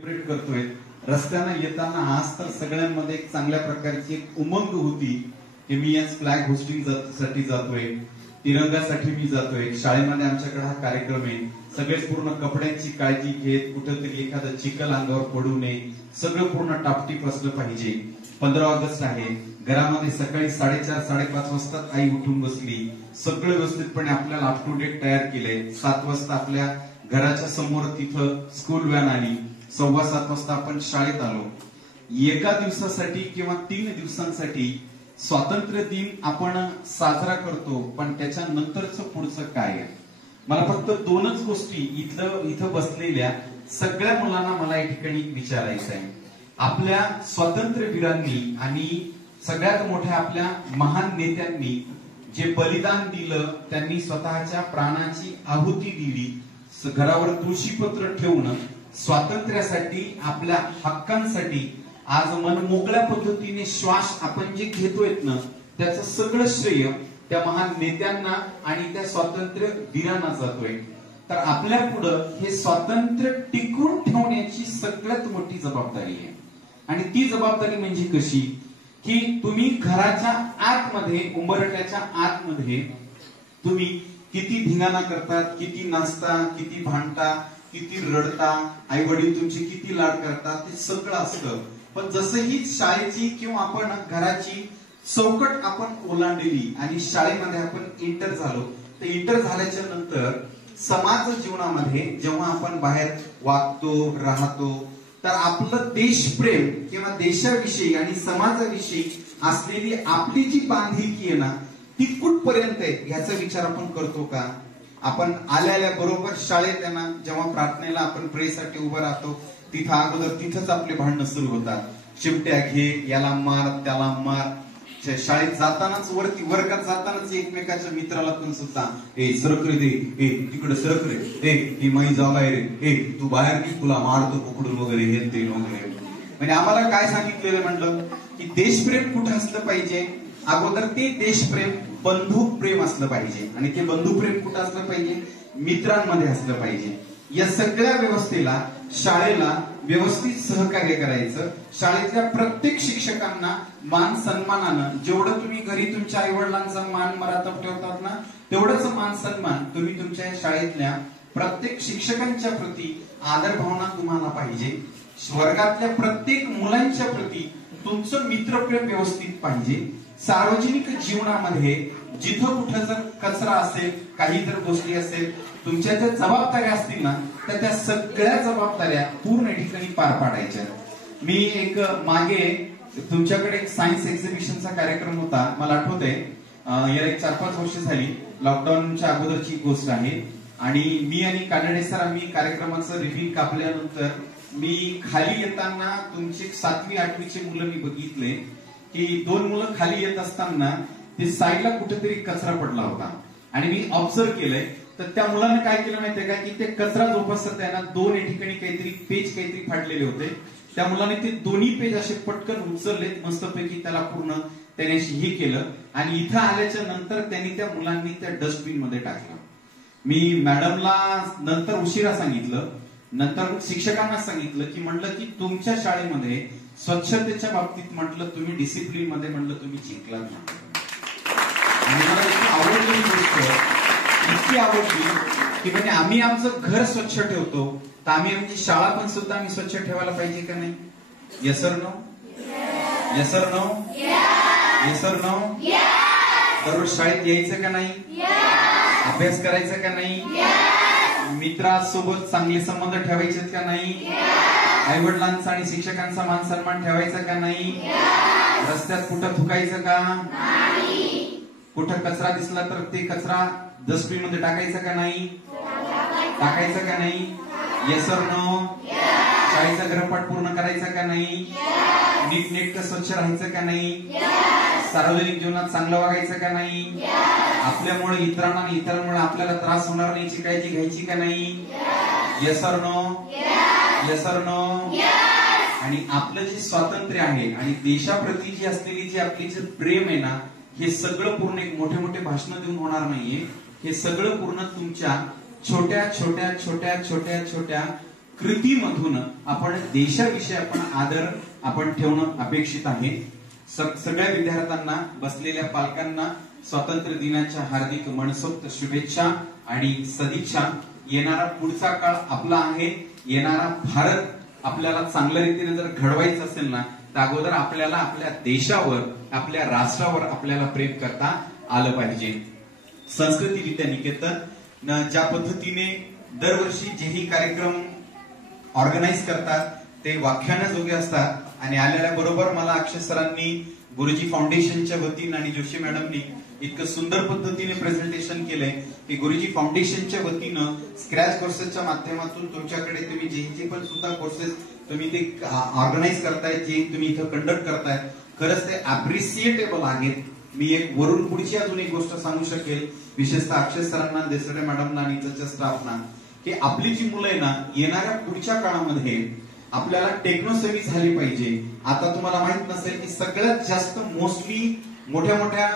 Celebrate करतोय. रस्त्याने येताना आज तर सगळ्यांमध्ये एक चांगल्या प्रकारची एक उमंग होती की मी आज फ्लॅग होस्टिंग साठी जातोय, तिरंगासाठी मी जातोय. शाळेमध्ये आमच्याकडे हा कार्यक्रम आहे. सगळेच पूर्ण कपड्यांची काळजी घेत, कुठेतरी एखादं चिखल अंगावर पडू नये, सगळं पूर्ण टापटीप असलं पाहिजे. 15 ऑगस्ट आहे. घरामध्ये सकाळी 4:30-5:30 वाजता आई उठून बसली, सगळं व्यवस्थितपणे आपल्याला अप टू डेट तयार केलंय. 7 वाजता आपल्या घराच्या समोर तिथं स्कूल व्हॅन आली. 7:15 वाजता आपण शाळेत आलो. एका दिवसासाठी किंवा 3 दिवसांसाठी स्वातंत्र्य दिन आपण साजरा करतो, पण त्याच्या नंतरचं पुढचं काय आहे? मला फक्त 2च गोष्टी इथं बसलेल्या सगळ्या मुलांना मला या ठिकाणी विचारायचं आहे. आपल्या स्वातंत्र्यवीरांनी आणि सगळ्यात मोठ्या आपल्या महान नेत्यांनी जे बलिदान दिलं, त्यांनी स्वतःच्या प्राणाची आहुती दिली, घरावर तुळशीपत्र ठेवून स्वातंत्र्यासाठी, आपल्या हक्कांसाठी आज मन मोकळ्या पद्धतीने श्वास आपण जे घेतोय ना, त्याचं सगळं श्रेय त्या महान नेत्यांना आणि त्या स्वातंत्र्य वीरांना जातोय. तर आपल्या पुढं हे स्वातंत्र्य टिकवून ठेवण्याची सगळ्यात मोठी जबाबदारी आहे. आणि ती जबाबदारी म्हणजे कशी की तुम्ही घराच्या आतमध्ये, उंबरठ्याच्या आतमध्ये तुम्ही किती धिंगाणा करतात, किती नाचता, किती भांडता, किती रडता, आई वडील तुमचे किती लाड करतात, ते सगळं असतं. पण जसं ही शाळेची किंवा आपण घराची चौकट आपण ओलांडली आणि शाळेमध्ये आपण इंटर झालो, तर इंटर झाल्याच्या नंतर समाज जीवनामध्ये जेव्हा आपण बाहेर वागतो, राहतो, तर आपलं देशप्रेम किंवा देशाविषयी आणि समाजाविषयी असलेली आपली जी बांधिलकी आहे ना, ती कुठपर्यंत आहे ह्याचा विचार आपण करतो का? आपण आल्या बरोबर शाळेत आहे ना, जेव्हा प्रार्थनेला आपण प्रेसाठी उभं राहतो, तिथं अगोदर तिथंच आपले भांडणं सुरू होतात. चिमट्या घे, याला मार, त्याला मार. शाळेत जातानाच, वर्गात जातानाच एकमेकाच्या मित्राला पण सुद्धा सरक रे, दे तिकडे सरक रे, ती माई जागा आहे रे, तू बाहेर की तुला मारतो पकडून वगैरे, हे ते वगैरे. म्हणजे आम्हाला काय सांगितलेलं म्हटलं की देशप्रेम कुठं असलं पाहिजे? अगोदर ते देशप्रेम बंधुक प्रेम असलं पाहिजे. आणि ते बंधुप्रेम कुठं असलं पाहिजे? मित्रांमध्ये असलं पाहिजे. या सगळ्या व्यवस्थेला, शाळेला व्यवस्थित सहकार्य करायचं. शाळेतल्या प्रत्येक शिक्षकांना मान सन्मानानं, जेवढं तुम्ही घरी तुमच्या आई वडिलांचा मान मरातब ठेवतात ना, तेवढंच मान सन्मान तुम्ही तुमच्या शाळेतल्या प्रत्येक शिक्षकांच्या प्रती आदर भावना तुम्हाला पाहिजे. वर्गातल्या प्रत्येक मुलांच्या प्रती तुमचं मित्रप्रेम व्यवस्थित पाहिजे. सार्वजनिक जीवनामध्ये जिथं कुठं जर कचरा असेल, काही जर गोष्टी असेल, तुमच्या ज्या जबाबदाऱ्या असतील ना, तर त्या सगळ्या जबाबदाऱ्या पूर्ण ठिकाणी पार पाडायच्या. मी एक मागे तुमच्याकडे एक सायन्स एक्झिबिशनचा कार्यक्रम होता, मला आठवतंय. याला एक 4-5 वर्ष झाली, लॉकडाऊनच्या अगोदरची गोष्ट आहे. आणि मी आणि कानडे सर आम्ही कार्यक्रमाचं रिव्हिल कापल्यानंतर मी खाली येताना तुमची 7वी-8वीची मुलं मी बघितले की 2 मुलं खाली येत असताना ते साईडला कुठेतरी कचरा पडला होता. आणि मी ऑब्झर्व केलंय, तर त्या मुलाने काय केलं माहितीये का, की ते कचरा जोपासत आहे ना, 2 ठिकाणी काहीतरी पेज काहीतरी फाडलेले होते. त्या मुलाने ते दोन्ही पेज असे पटकन उचललेत, मस्तपैकी त्याला पूर्ण त्याने हे केलं. आणि इथं आल्याच्या नंतर त्यांनी त्या मुलांनी त्या डस्टबिन मध्ये टाकलं. मी मॅडमला नंतर उशिरा सांगितलं, नंतर शिक्षकांना सांगितलं की म्हटलं की तुमच्या शाळेमध्ये स्वच्छतेच्या बाबतीत म्हटलं तुम्ही डिसिप्लिन मध्ये म्हटलं तुम्ही जिंकलात नाही. आणि मला इतकी आवडली गोष्ट, इतकी आवडली की म्हणजे आम्ही आमचं घर स्वच्छ ठेवतो, तर आम्ही आमची शाळा पण सुद्धा आम्ही स्वच्छ ठेवायला पाहिजे का नाही? येस और नो? येस और नो? येस और नो? दररोज शाळेत यायचं का नाही? अभ्यास करायचा का नाही? मित्रासोबत चांगले संबंध ठेवायचे का नाही? आई वडिलांचा आणि शिक्षकांचा मान सन्मान ठेवायचा का नाही? रस्त्यात कुठं थुकायचं का? कुठं कचरा दिसला तर ते कचरा डस्टबिन मध्ये टाकायचा का नाही? टाकायचं का नाही? येस और नो? शाळेचा गृहपाठ पूर्ण करायचा का नाही? नीटनेटकं स्वच्छ राहायचं का नाही? सार्वजनिक जीवनात चांगलं वागायचं का नाही? आपल्यामुळे इतरांना आणि इतरांमुळे आपल्याला त्रास होणार नाही याची काळजी घ्यायची का नाही? येस और नो? येस और नो? आणि आपलं जे स्वातंत्र्य आहे आणि देशाप्रती जी असलेली जी आपली जे प्रेम आहे ना, हे सगळं पूर्ण एक मोठे मोठे भाषण देऊन होणार नाहीये. हे सगळं पूर्ण तुमच्या छोट्या छोट्या छोट्या छोट्या छोट्या कृतीमधून आपण देशाविषयी आदर आपण ठेवणं अपेक्षित आहे. सगळ्या विद्यार्थ्यांना, बसलेल्या पालकांना स्वातंत्र्य दिनाच्या हार्दिक मनसोक्त शुभेच्छा आणि सदिच्छा. येणारा पुढचा काळ आपला आहे. येणारा भारत आपल्याला चांगल्या रीतीने जर घडवायचं असेल ना, तर अगोदर आपल्याला आपल्या देशावर, आपल्या राष्ट्रावर आपल्याला प्रेम करता आलं पाहिजे. संस्कृतीरित्या निकेतन ज्या पद्धतीने दरवर्षी जेही कार्यक्रम ऑर्गनाईज करतात ते व्याख्यानाजोगे असतात आणि आलेल्या बरोबर मला अक्षय सरांनी, गुरुजी फाउंडेशनच्या वतीने आणि जोशी मॅडमनी इतकं सुंदर पद्धतीने प्रेझेंटेशन केलंय की गुरुजी फाउंडेशनच्या वतीनं स्क्रॅच कोर्सेसच्या माध्यमातून तुमच्याकडे तुम्ही जे पण सुद्धा कोर्सेस तुम्ही ते ऑर्गनाईज करताय, जे तुम्ही इथं कंडक्ट करताय, खरंच ते अप्रिशिएटेबल आहेत. मी एक वरून पुढची अजून एक गोष्ट सांगू शकेल, विशेषतः अक्षय सरांना, देसडे मॅडमना आणि त्याच्या स्टाफना, की आपली जी मुलं आहे ना, येणाऱ्या पुढच्या काळामध्ये आपल्याला टेक्नोसेवी झाली पाहिजे. आता तुम्हाला माहित नसेल की सगळ्यात जास्त मोस्टली मोठ्या मोठ्या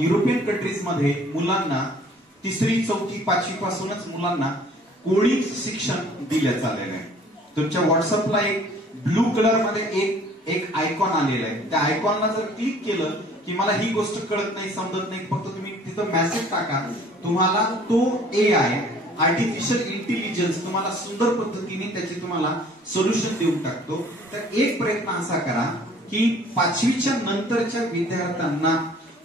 युरोपियन कंट्रीज मध्ये मुलांना 3री, 4थी, 5वी पासूनच मुलांना कोडिंग शिक्षण दिलं चाललेलं आहे. तुमच्या व्हॉट्सअपला एक ब्लू कलर मध्ये एक आयकॉन आलेला आहे. त्या आयकॉनला जर क्लिक केलं की मला ही गोष्ट कळत नाही, समजत नाही, फक्त तुम्ही तिथं मेसेज टाका, तुम्हाला तो AI आर्टिफिशियल इंटेलिजन्स तुम्हाला सुंदर पद्धतीने त्याची तुम्हाला सोल्युशन देऊन टाकतो. तर एक प्रयत्न असा करा की 5वीच्या नंतरच्या विद्यार्थ्यांना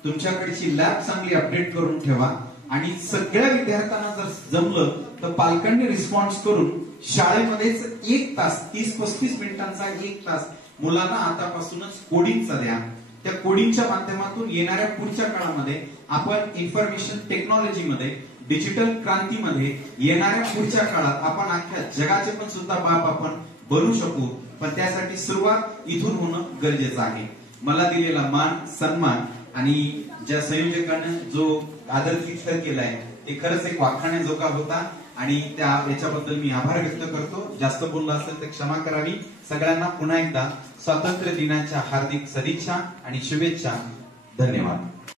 तुमच्याकडची लॅब चांगली अपडेट करून ठेवा आणि सगळ्या विद्यार्थ्यांना जर जमलं तर पालकांनी रिस्पॉन्स करून शाळेमध्येच 1 तास, 30-35 मिनिटांचा 1 तास मुलांना आतापासूनच कोडिंगचा द्या. त्या कोडिंगच्या माध्यमातून येणाऱ्या पुढच्या काळामध्ये आपण इन्फॉर्मेशन टेक्नॉलॉजीमध्ये, डिजिटल क्रांतीमध्ये येणाऱ्या पुढच्या काळात आपण अख्ख्या जगाचे पण सुद्धा बाप आपण बनू शकू. पण त्यासाठी सुरुवात इथून होणं गरजेचं आहे. मला दिलेला मान, सन्मान आणि ज्या संयोजकांनी जो आदर तिथं केलाय ते खरंच एक वाखाणण्याजोगा होता आणि याच्याबद्दल मी आभार व्यक्त करतो. जास्त बोललो असेल तर क्षमा करावी. सगळ्यांना पुन्हा एकदा स्वातंत्र्य दिनाच्या हार्दिक सदिच्छा आणि शुभेच्छा. धन्यवाद.